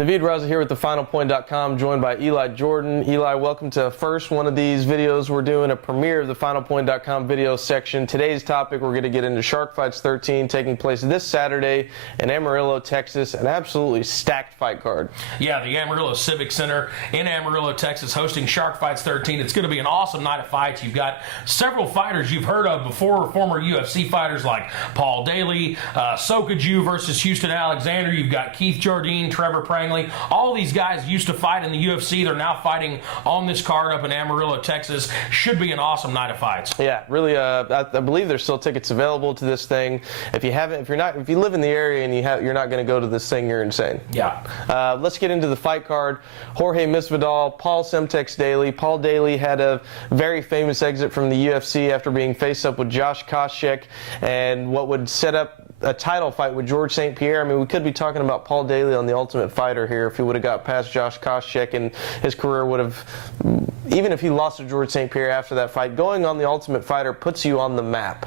Navid Razi here with thefinalpoint.com, joined by Eli Jordan. Eli, welcome to the first one of these videos. We're doing a premiere of the finalpoint.com video section. Today's topic, we're going to get into Shark Fights 13, taking place this Saturday in Amarillo, Texas. An absolutely stacked fight card. Yeah, the Amarillo Civic Center in Amarillo, Texas, hosting Shark Fights 13. It's going to be an awesome night of fights. You've got several fighters you've heard of before, former UFC fighters like Paul Daley, Sokaju versus Houston Alexander. You've got Keith Jardine, Trevor Prangley. All these guys used to fight in the UFC. They're now fighting on this card up in Amarillo, Texas. Should be an awesome night of fights. Yeah, really. I believe there's still tickets available to this thing. If you live in the area and you're not going to go to this thing, you're insane. Yeah. Let's get into the fight card. Jorge Masvidal, Paul Daley. Paul Daley had a very famous exit from the UFC after being faced up with Josh Koscheck, and what would set up a title fight with George St. Pierre. I mean, we could be talking about Paul Daley on The Ultimate Fighter here if he would have got past Josh Koscheck, and his career would have, even if he lost to George St. Pierre after that fight, going on The Ultimate Fighter puts you on the map.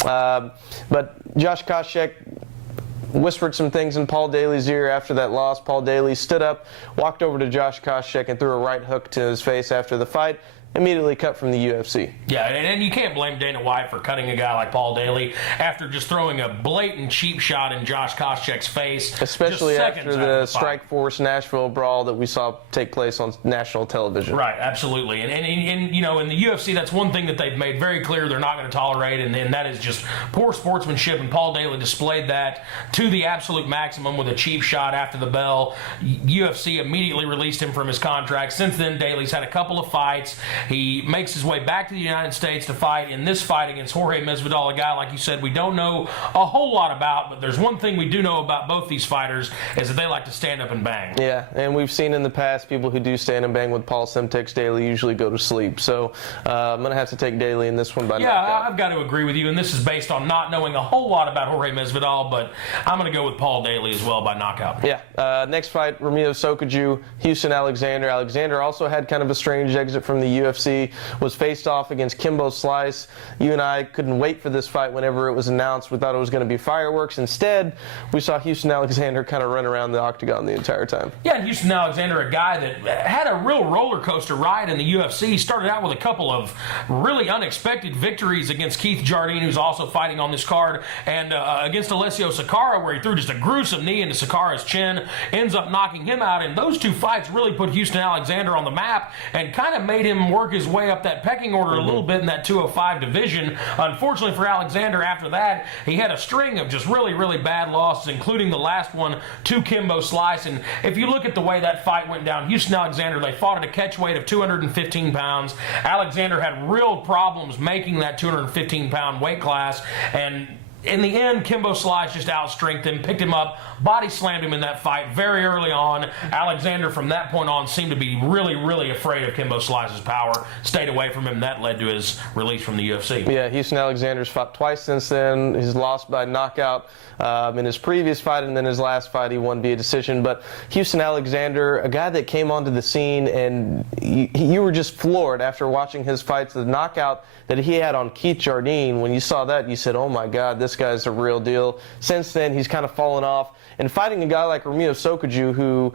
But Josh Koscheck whispered some things in Paul Daley's ear after that loss. Paul Daley stood up, walked over to Josh Koscheck, and threw a right hook to his face after the fight. Immediately cut from the UFC. Yeah, and you can't blame Dana White for cutting a guy like Paul Daley after just throwing a blatant cheap shot in Josh Koscheck's face. Especially after the Strikeforce Nashville brawl that we saw take place on national television. Right, absolutely. And you know, in the UFC, that's one thing that they've made very clear they're not going to tolerate, and that is just poor sportsmanship, and Paul Daley displayed that to the absolute maximum with a cheap shot after the bell. UFC immediately released him from his contract. Since then, Daley's had a couple of fights. He makes his way back to the United States to fight in this fight against Jorge Masvidal, a guy, like you said, we don't know a whole lot about, but there's one thing we do know about both these fighters is that they like to stand up and bang. Yeah, and we've seen in the past people who do stand and bang with Paul Daley usually go to sleep. So I'm going to have to take Daley in this one by knockout. Yeah, I've got to agree with you, and this is based on not knowing a whole lot about Jorge Masvidal, but I'm going to go with Paul Daley as well by knockout. Yeah, next fight, Ramiro Sokaju, Houston Alexander. Alexander also had kind of a strange exit from the UFC, was faced off against Kimbo Slice. You and I couldn't wait for this fight whenever it was announced. We thought it was going to be fireworks. Instead, we saw Houston Alexander kind of run around the octagon the entire time. Yeah, and Houston Alexander, a guy that had a real roller coaster ride in the UFC, started out with a couple of really unexpected victories against Keith Jardine, who's also fighting on this card, and against Alessio Sakara, where he threw just a gruesome knee into Sakara's chin, ends up knocking him out, and those two fights really put Houston Alexander on the map and kind of made him work his way up that pecking order a little bit in that 205 division. Unfortunately for Alexander, after that, he had a string of just really, really bad losses, including the last one to Kimbo Slice. And if you look at the way that fight went down, Houston Alexander, they fought at a catch weight of 215 pounds. Alexander had real problems making that 215-pound weight class, and in the end, Kimbo Slice just outstrengthed him, picked him up, body slammed him in that fight very early on. Alexander, from that point on, seemed to be really, really afraid of Kimbo Slice's power, stayed away from him. That led to his release from the UFC. Yeah, Houston Alexander's fought twice since then. He's lost by knockout in his previous fight, and then his last fight he won via decision. But Houston Alexander, a guy that came onto the scene, and you were just floored after watching his fights. The knockout that he had on Keith Jardine, when you saw that, you said, oh my God, this guy's a real deal. Since then, he's kind of fallen off. And fighting a guy like Ramiro Sokaju, who,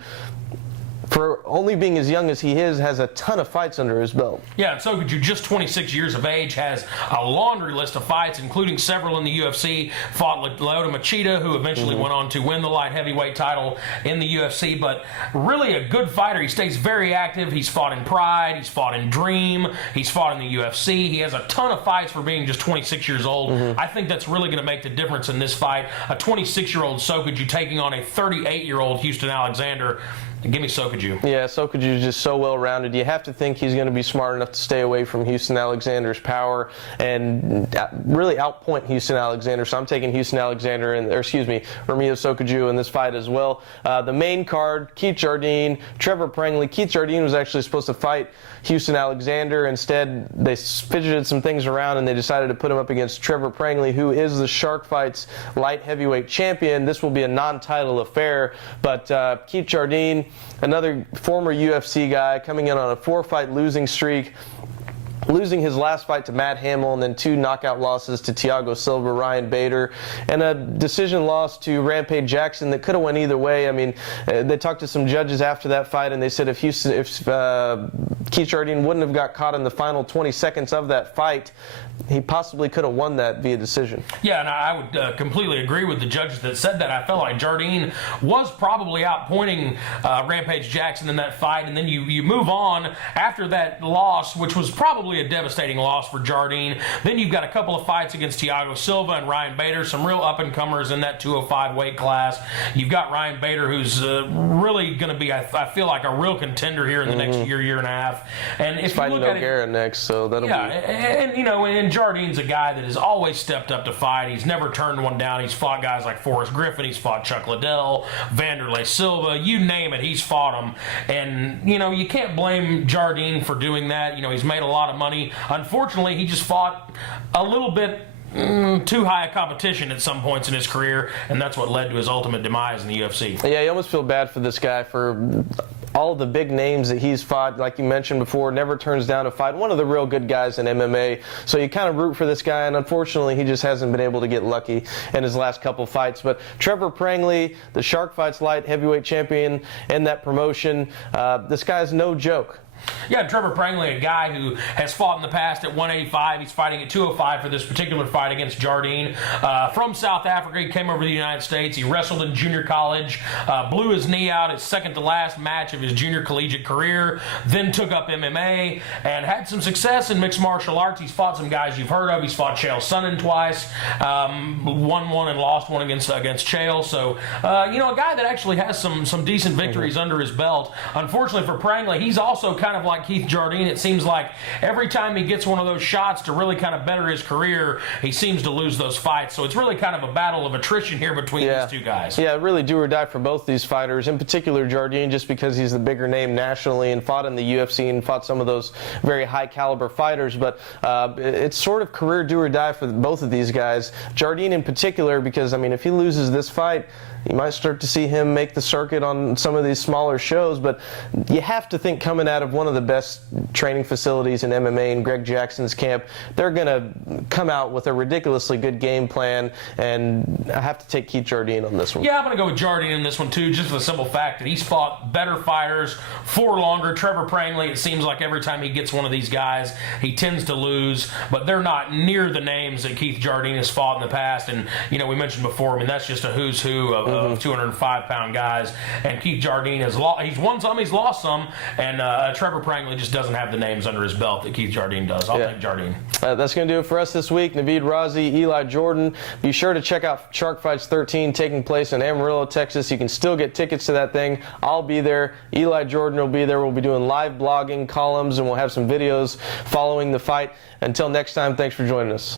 for only being as young as he is, has a ton of fights under his belt. Yeah, and Sokaju, just 26 years of age, has a laundry list of fights, including several in the UFC. Fought Lyoto Machida, who eventually went on to win the light heavyweight title in the UFC, but really a good fighter. He stays very active. He's fought in Pride. He's fought in Dream. He's fought in the UFC. He has a ton of fights for being just 26 years old. I think that's really going to make the difference in this fight. A 26-year-old Sokaju taking on a 38-year-old Houston Alexander. Give me Sokaju. Yeah, Sokaju is just so well-rounded. You have to think he's going to be smart enough to stay away from Houston Alexander's power and really outpoint Houston Alexander. So I'm taking Houston Alexander, Ramiro Sokaju in this fight as well. The main card, Keith Jardine, Trevor Prangley. Keith Jardine was actually supposed to fight Houston Alexander. Instead, they fidgeted some things around and they decided to put him up against Trevor Prangley, who is the Shark Fights light heavyweight champion. This will be a non-title affair, but Keith Jardine, another former UFC guy, coming in on a 4-fight losing streak. losing his last fight to Matt Hamill, and then 2 knockout losses to Thiago Silva, Ryan Bader, and a decision loss to Rampage Jackson that could have went either way. I mean, they talked to some judges after that fight, and they said if Keith Jardine wouldn't have got caught in the final 20 seconds of that fight, he possibly could have won that via decision. Yeah, and I would completely agree with the judges that said that. I felt like Jardine was probably outpointing Rampage Jackson in that fight, and then you move on after that loss, which was probably a devastating loss for Jardine. Then you've got a couple of fights against Thiago Silva and Ryan Bader, some real up-and-comers in that 205 weight class. You've got Ryan Bader, who's really going to be, I feel like, a real contender here in the next year and a half. And if you look at it, next, so that'll be... and you know, and Jardine's a guy that has always stepped up to fight. He's never turned one down. He's fought guys like Forrest Griffin. He's fought Chuck Liddell, Vanderlei Silva. You name it, he's fought them. And, you know, you can't blame Jardine for doing that. You know, he's made a lot of money. Unfortunately, he just fought a little bit too high a competition at some points in his career, and that's what led to his ultimate demise in the UFC. Yeah, you almost feel bad for this guy for all the big names that he's fought. Like you mentioned before, never turns down a fight. One of the real good guys in MMA. So you kind of root for this guy, and unfortunately, he just hasn't been able to get lucky in his last couple fights. But Trevor Prangley, the Shark Fights light heavyweight champion in that promotion, this guy's no joke. Yeah, Trevor Prangley, a guy who has fought in the past at 185. He's fighting at 205 for this particular fight against Jardine. From South Africa, he came over to the United States. He wrestled in junior college, blew his knee out his second to last match of his junior collegiate career, then took up MMA and had some success in mixed martial arts. He's fought some guys you've heard of. He's fought Chael Sonnen twice, won one and lost one against Chael. So, you know, a guy that actually has some decent victories under his belt. Unfortunately for Prangley, he's also kind of like Keith Jardine. It seems like every time he gets one of those shots to really kind of better his career, he seems to lose those fights. So it's really kind of a battle of attrition here between these two guys. Yeah, really do or die for both these fighters. In particular, Jardine, just because he's the bigger name nationally and fought in the UFC and fought some of those very high caliber fighters. But it's sort of career do or die for both of these guys. Jardine in particular, because, I mean, if he loses this fight, you might start to see him make the circuit on some of these smaller shows, but you have to think coming out of one of the best training facilities in MMA in Greg Jackson's camp, they're going to come out with a ridiculously good game plan, and I have to take Keith Jardine on this one. Yeah, I'm going to go with Jardine in this one too, just for the simple fact that he's fought better fighters for longer. Trevor Prangley, it seems like every time he gets one of these guys, he tends to lose, but they're not near the names that Keith Jardine has fought in the past. And, you know, we mentioned before, I mean, that's just a who's who of 205-pound guys. And Keith Jardine has he's won some, he's lost some, and Trevor Prangley just doesn't have the names under his belt that Keith Jardine does. I'll take Jardine. That's going to do it for us this week. Navid Razi, Eli Jordan. Be sure to check out Shark Fights 13 taking place in Amarillo, Texas. You can still get tickets to that thing. I'll be there. Eli Jordan will be there. We'll be doing live blogging columns, and we'll have some videos following the fight. Until next time, thanks for joining us.